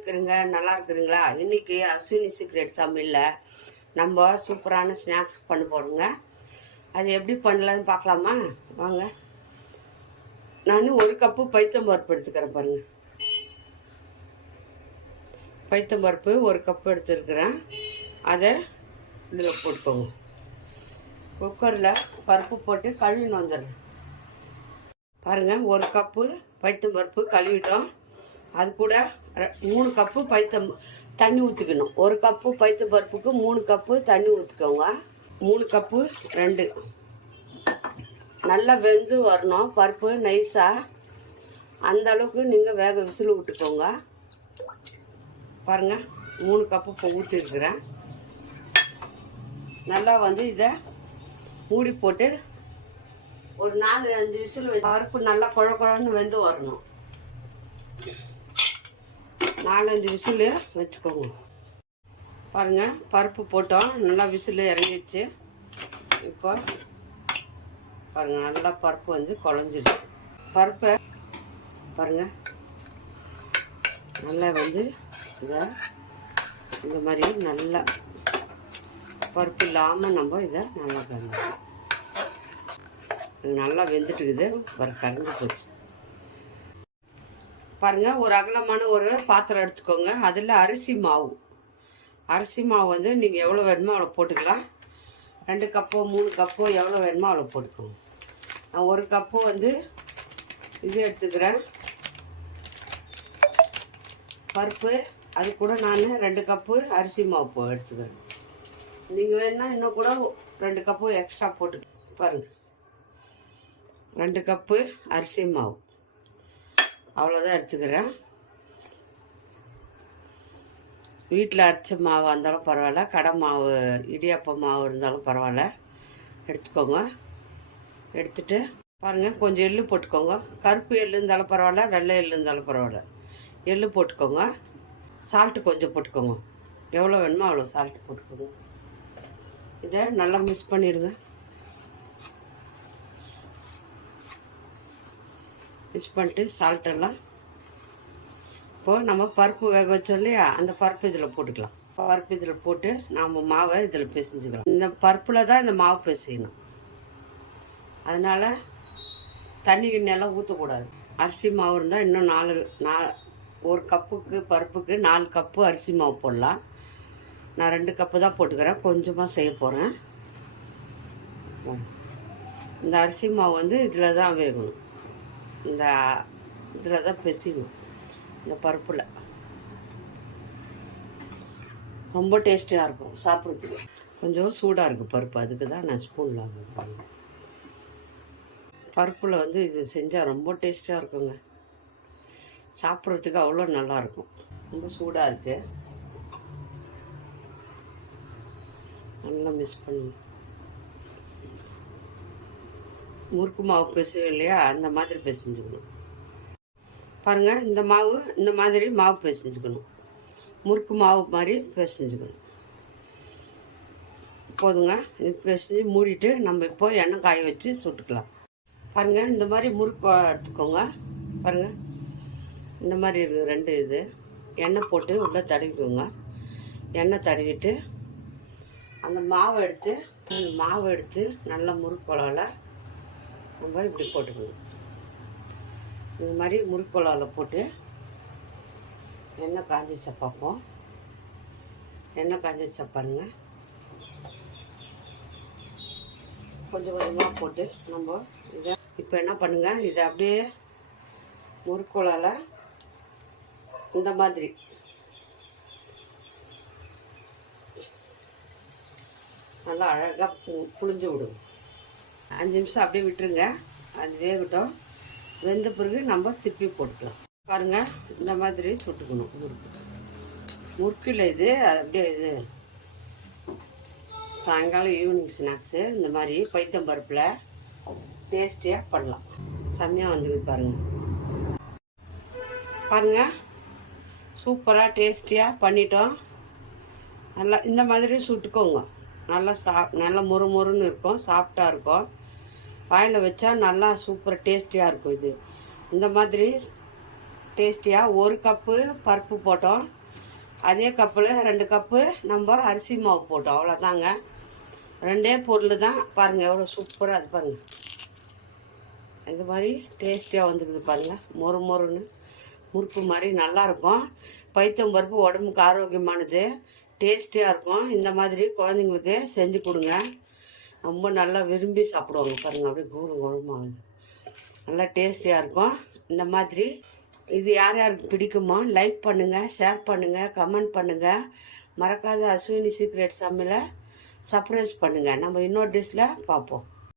இருக்கிறீங்க? நல்லா இருக்கிறீங்களா? இன்றைக்கி அஸ்வினி சீக்ரெட் சமையலில் நம்ம சூப்பரான ஸ்நாக்ஸ் பண்ண போகிறோங்க. அது எப்படி பண்ணலான்னு பார்க்கலாமா? வாங்க. நான் 1 கப்பு பைத்தம்பருப்பு எடுத்துக்கிறேன் பாருங்கள். பைத்தம்பருப்பு 1 கப்பு எடுத்துருக்கிறேன். அதை இதில் போட்டுக்கோங்க. குக்கரில் பருப்பு போட்டு கழுவின்னு வந்துடுறேன் பாருங்கள். 1 கப்பு பைத்தம்பருப்பு கழுவிட்டோம். அது கூட 3 கப்பு தண்ணி ஊற்றிக்கணும். 1 கப்பு பைத்தம்பருப்புக்கு 3 கப்பு தண்ணி ஊற்றிக்கோங்க. 3 கப்பு 2 நல்லா வெந்து வரணும். பருப்பு நைஸாக அந்த அளவுக்கு நீங்கள் வேக விசில் விட்டுக்கோங்க. பாருங்கள், 3 கப்பு இப்போ ஊற்றிருக்கிறேன். நல்லா இதை மூடி போட்டு ஒரு 4-5 விசில் பருப்பு நல்லா குழன்னு வெந்து வரணும். 4-5 விசில் வச்சுக்கோங்க. பாருங்கள், பருப்பு போட்டோம். நல்லா விசில் இறங்கிடுச்சு. இப்போ பாருங்கள், நல்லா பருப்பு குழஞ்சிடுச்சு. பருப்பை பாருங்கள், நல்லா இதை இந்த மாதிரி நல்லா பருப்பு இல்லாமல் நம்ம இதை நல்லா நல்லா வெந்துட்டுக்குது. கரைஞ்சி போச்சு பாருங்கள். ஒரு அகலமான ஒரு பாத்திரம் எடுத்துக்கோங்க. அதில் அரிசி மாவு நீங்கள் எவ்வளோ வேணுமோ அவ்வளோ போட்டுக்கலாம். 2 கப்போ 3 கப்போ எவ்வளோ வேணுமோ அவ்வளோ போட்டுக்கோங்க. நான் 1 கப்பு இது எடுத்துக்கிறேன் பருப்பு. அது கூட நான் 2 கப்பு அரிசி மாவு எடுத்துக்கிறேன். நீங்கள் வேணுன்னா இன்னும் கூட 2 கப்பு எக்ஸ்ட்ரா போட்டு பாருங்கள். 2 கப்பு அரிசி மாவு அவ்வளோதான் எடுத்துக்கிறேன். வீட்டில் அரைச்ச மாவு இருந்தாலும் பரவாயில்ல, கடை மாவு இடியாப்ப மாவு இருந்தாலும் பரவாயில்ல, எடுத்துக்கோங்க. எடுத்துட்டு பாருங்கள், கொஞ்சம் எள்ளு போட்டுக்கோங்க. கருப்பு எள்ளு இருந்தாலும் பரவாயில்ல, வெள்ளை எள்ளு இருந்தாலும் பரவாயில்ல, எள்ளு போட்டுக்கோங்க. சால்ட்டு கொஞ்சம் போட்டுக்கோங்க. எவ்வளோ வேணுமோ அவ்வளோ சால்ட்டு போட்டுக்கோங்க. இதை நல்லா மிக்ஸ் பண்ணிடுங்க. மிக்ஸ் பண்ணிட்டு சால்ட்டெல்லாம் இப்போது நம்ம பருப்பு வேக வச்சோம் இல்லையா, அந்த பருப்பு இதில் போட்டுக்கலாம். பருப்பு இதில் போட்டு நம்ம மாவை இதில் பிசைஞ்சுக்கலாம். இந்த பருப்பில் தான் இந்த மாவு பிசையணும். அதனால் தண்ணி கிண்ணெல்லாம் ஊற்றக்கூடாது. அரிசி மாவு இருந்தால் இன்னும் 1 கப்புக்கு பருப்புக்கு 4 கப்பு அரிசி மாவு போடலாம். நான் 2 கப்பு தான் போட்டுக்கிறேன். கொஞ்சமாக செய்ய போகிறேன். இந்த அரிசி மாவு இதில் தான் வேகணும். இந்த இதில் தான் பிசையணும். இந்த பருப்பில் ரொம்ப டேஸ்டியாக இருக்கும் சாப்பிட்றதுக்கு. கொஞ்சம் சூடாக இருக்குது பருப்பு, அதுக்கு தான் நான் ஸ்பூனில் ஆகும். பருப்பில் இது செஞ்சால் ரொம்ப டேஸ்டியாக இருக்குங்க. சாப்பிட்றதுக்கு அவ்வளோ நல்லாயிருக்கும். ரொம்ப சூடாக இருக்குது. நல்லா மிக்ஸ் பண்ணணும். முறுக்கு மாவு பிசையும் இல்லையா, அந்த மாதிரி பிசைஞ்சுக்கணும். பாருங்கள், இந்த மாதிரி மாவு பிசைஞ்சுக்கணும். முறுக்கு மாவு மாதிரி பிசைஞ்சுக்கணும். போதுங்க. இது பிசைஞ்சு மூடிட்டு நம்ம இப்போ எண்ணெய் காய வச்சு சுட்டுக்கலாம். பாருங்கள், இந்த மாதிரி முறுக்கு எடுத்துக்கோங்க. பாருங்கள், இந்த மாதிரி இருக்குது 2 எண்ணெய் போட்டு உள்ளே தடவிக்கோங்க. எண்ணெய் தடவிட்டு அந்த மாவை எடுத்து நல்லா முறுக்கோலால் நம்ம இப்படி போட்டுக்கணும். இந்த மாதிரி முறுக்கோலால் போட்டு எண்ணெய் காஞ்சிச்சா பார்ப்போம். எண்ணெய் காஞ்சிச்சா பாருங்க. கொஞ்சம் கொஞ்சமாக போட்டு நம்ம இதை இப்போ என்ன பண்ணுங்க, இதை அப்படியே முறுக்கோலால் இந்த மாதிரி நல்லா அழகாக புழிஞ்சு விடுங்க. 5 நிமிஷம் அப்படியே விட்டுருங்க. அது வேகட்டும். வெந்த பிறகு நம்ம திருப்பி போட்டுக்கலாம். பாருங்கள், இந்த மாதிரி சுட்டுக்கணும். முறுக்கில் இது அப்படியே சாயங்காலம் ஈவினிங் ஸ்நாக்ஸு இந்த மாதிரி பைத்தம்பருப்பில் டேஸ்டியாக பண்ணலாம். செம்மையாக வந்துருக்கு பாருங்கள். சூப்பராக டேஸ்டியாக பண்ணிட்டோம். நல்லா இந்த மாதிரி சுட்டுக்கோங்க. நல்லா மொறுன்னு இருக்கும், சாஃப்டாக இருக்கும். வாயில் வச்சா நல்லா சூப்பர் டேஸ்டியாக இருக்கும். இந்த மாதிரி டேஸ்டியாக. 1 கப்பு பருப்பு போட்டோம், அதே கப்பில் 2 கப்பு நம்ம அரிசி மாவு போட்டோம். அவ்வளோதாங்க, 2 பொருள் தான். பாருங்கள் எவ்வளோ சூப்பராக அது பாருங்கள். இந்த மாதிரி டேஸ்டியாக வந்துருக்குது பாருங்கள். மொறுன்னு முறுக்கு மாதிரி நல்லாயிருக்கும். பைத்தம் பருப்பு உடம்புக்கு ஆரோக்கியமானது, டேஸ்டியாக இருக்கும். இந்த மாதிரி குழந்தைங்களுக்கு செஞ்சு கொடுங்க, ரொம்ப நல்லா விரும்பி சாப்பிடுவாங்க. பாருங்கள் அப்படியே குழம்பாகுது, நல்லா டேஸ்டியாக இருக்கும். இந்த மாதிரி இது யார் யாருக்கு பிடிக்குமோ லைக் பண்ணுங்கள், ஷேர் பண்ணுங்கள், கமெண்ட் பண்ணுங்கள். மறக்காத அஸ்வினி சீக்ரெட் சமையலை சர்ப்ரைஸ் பண்ணுங்கள். நம்ம இன்னொரு டிஷ்ஷில் பார்ப்போம்.